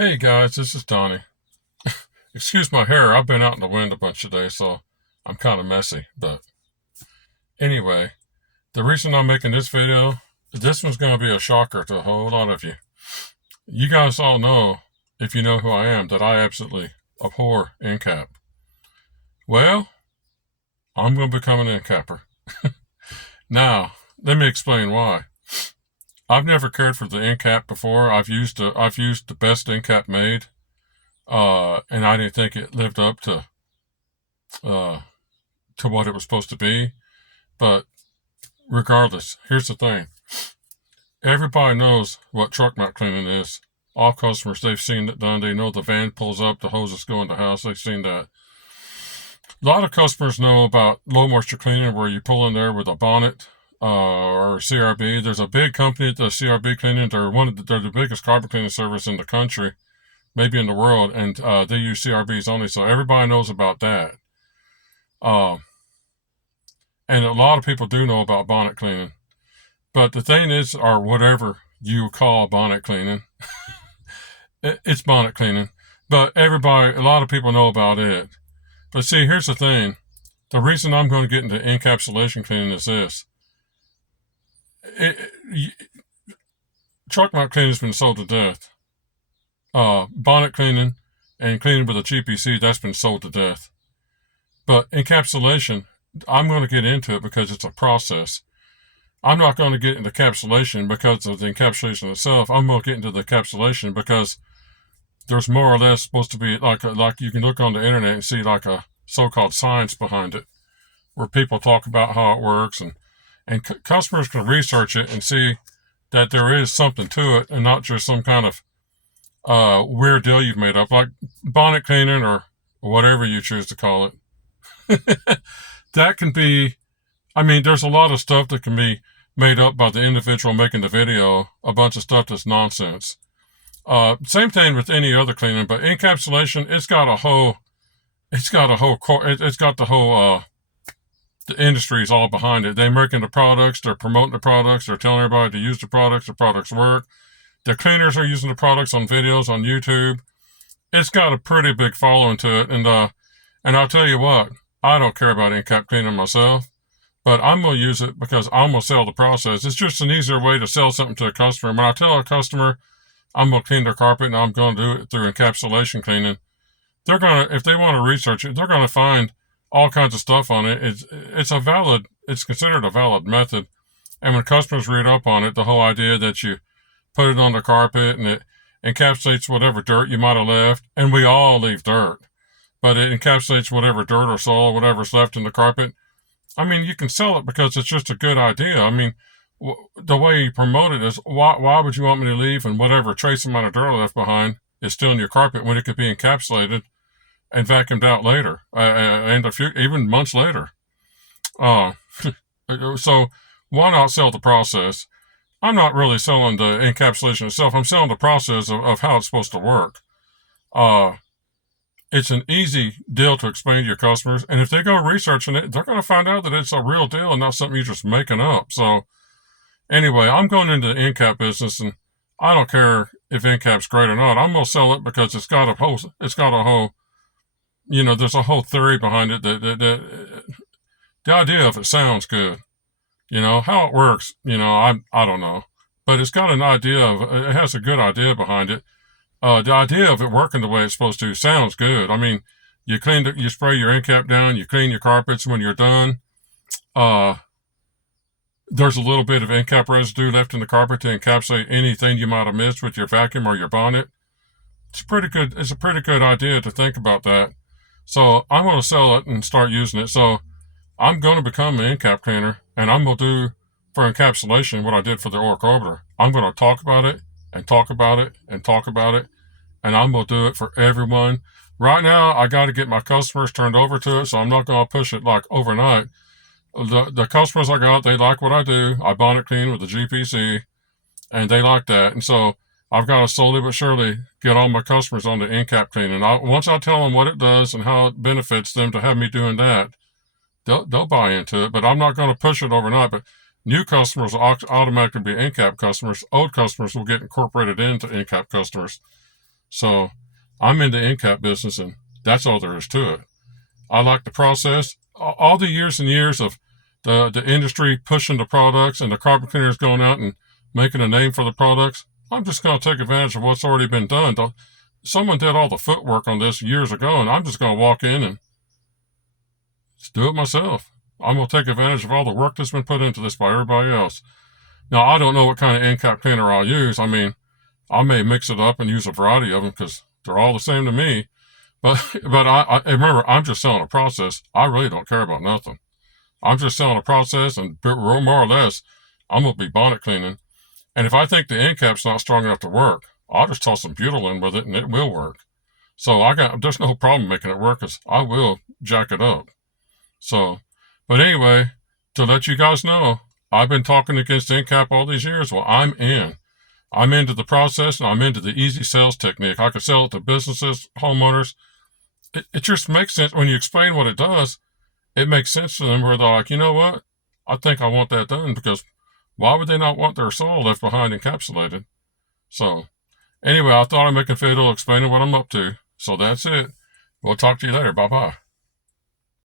Hey guys, this is Donnie. Excuse my hair, I've been out in the wind a bunch today, so I'm kind of messy. But anyway, the reason I'm making this video, this one's going to be a shocker to a whole lot of you. You guys all know, if you know who I am, that I absolutely abhor encap. Well, I'm going to become an encapper. Now, let me explain why. I've never cared for the encap before. I've used the best encap made, and I didn't think it lived up uh, to what it was supposed to be. But regardless, here's the thing. Everybody knows what truck mount cleaning is. All customers, they've seen it done. They know the van pulls up, the hoses go in the house. They've seen that. A lot of customers know about low moisture cleaning where you pull in there with a bonnet or CRB. There's a big company that does CRB cleaning. They're the biggest carpet cleaning service in the country, maybe in the world, and they use CRBs only. So everybody knows about that. Uh, and a lot of people do know about bonnet cleaning. But the thing is, or whatever you call bonnet cleaning, it's bonnet cleaning. But a lot of people know about it. But see, here's the thing. The reason I'm going to get into encapsulation cleaning is this. Truck mount cleaning has been sold to death. Bonnet cleaning and cleaning with a GPC, that's been sold to death. But encapsulation, I'm going to get into it because it's a process. I'm not going to get into encapsulation because of the encapsulation itself. I'm going to get into the encapsulation because there's more or less supposed to be like you can look on the internet and see like a so-called science behind it, where people talk about how it works, and customers can research it and see that there is something to it and not just some kind of weird deal you've made up, like bonnet cleaning or whatever you choose to call it. That can be, I mean, there's a lot of stuff that can be made up by the individual making the video, a bunch of stuff that's nonsense. Same thing with any other cleaning, but encapsulation, it's got the whole, the industry is all behind it. They're making the products, they're promoting the products, they're telling everybody to use the products work. The cleaners are using the products on videos on YouTube. It's got a pretty big following to it, and I'll tell you what, I don't care about encap cleaning myself, but I'm going to use it because I'm going to sell the process. It's just an easier way to sell something to a customer. When I tell a customer I'm going to clean their carpet and I'm going to do it through encapsulation cleaning, if they want to research it, they're going to find all kinds of stuff on it. It's considered a valid method. And when customers read up on it, the whole idea that you put it on the carpet and it encapsulates whatever dirt you might have left, and we all leave dirt, but it encapsulates whatever dirt or soil, whatever's left in the carpet. I mean, you can sell it because it's just a good idea. I mean, the way you promote it is, why would you want me to leave and whatever trace amount of dirt left behind is still in your carpet when it could be encapsulated and vacuumed out later, and even months later. Uh, so why not sell the process? I'm not really selling the encapsulation itself. I'm selling the process of how it's supposed to work. Uh, it's an easy deal to explain to your customers, and if they go researching it, they're going to find out that it's a real deal and not something you're just making up. So anyway, I'm going into the encap business, and I don't care if encap's great or not. I'm going to sell it because it's got a whole, there's a whole theory behind it that the idea of it sounds good. How it works, I don't know. But it's got it has a good idea behind it. The idea of it working the way it's supposed to sounds good. I mean, you spray your encap down, you clean your carpets. When you're done, there's a little bit of encap residue left in the carpet to encapsulate anything you might have missed with your vacuum or your bonnet. It's a pretty good idea to think about that. So I'm going to sell it and start using it. So I'm going to become an encap cleaner, and I'm going to do for encapsulation what I did for the Orc Orbiter. I'm going to talk about it and talk about it and talk about it, and I'm going to do it for everyone. Right now, I got to get my customers turned over to it, so I'm not going to push it like overnight. The customers I got, they like what I do. I bonnet clean with the GPC, and they like that. And so I've got to slowly but surely get all my customers on the encap cleaning. Once I tell them what it does and how it benefits them to have me doing that, they'll buy into it. But I'm not going to push it overnight. But new customers will automatically be encap customers. Old customers will get incorporated into encap customers. So I'm in the encap business, and that's all there is to it. I like the process. All the years and years of the industry pushing the products and the carpet cleaners going out and making a name for the products, I'm just going to take advantage of what's already been done. Someone did all the footwork on this years ago, and I'm just going to walk in and just do it myself. I'm going to take advantage of all the work that's been put into this by everybody else. Now, I don't know what kind of end cap cleaner I'll use. I mean, I may mix it up and use a variety of them because they're all the same to me. But I remember, I'm just selling a process. I really don't care about nothing. I'm just selling a process, and more or less, I'm going to be bonnet cleaning. And if I think the end cap's not strong enough to work, I'll just toss some butyl in with it, and it will work. So there's no problem making it work, because I will jack it up. So, but anyway, to let you guys know, I've been talking against end cap all these years. Well, I'm in. I'm into the process, and I'm into the easy sales technique. I can sell it to businesses, homeowners. It just makes sense when you explain what it does. It makes sense to them where they're like, you know what? I think I want that done, because why would they not want their soil left behind encapsulated? So, anyway, I thought I'd make a video explaining what I'm up to. So that's it. We'll talk to you later. Bye-bye.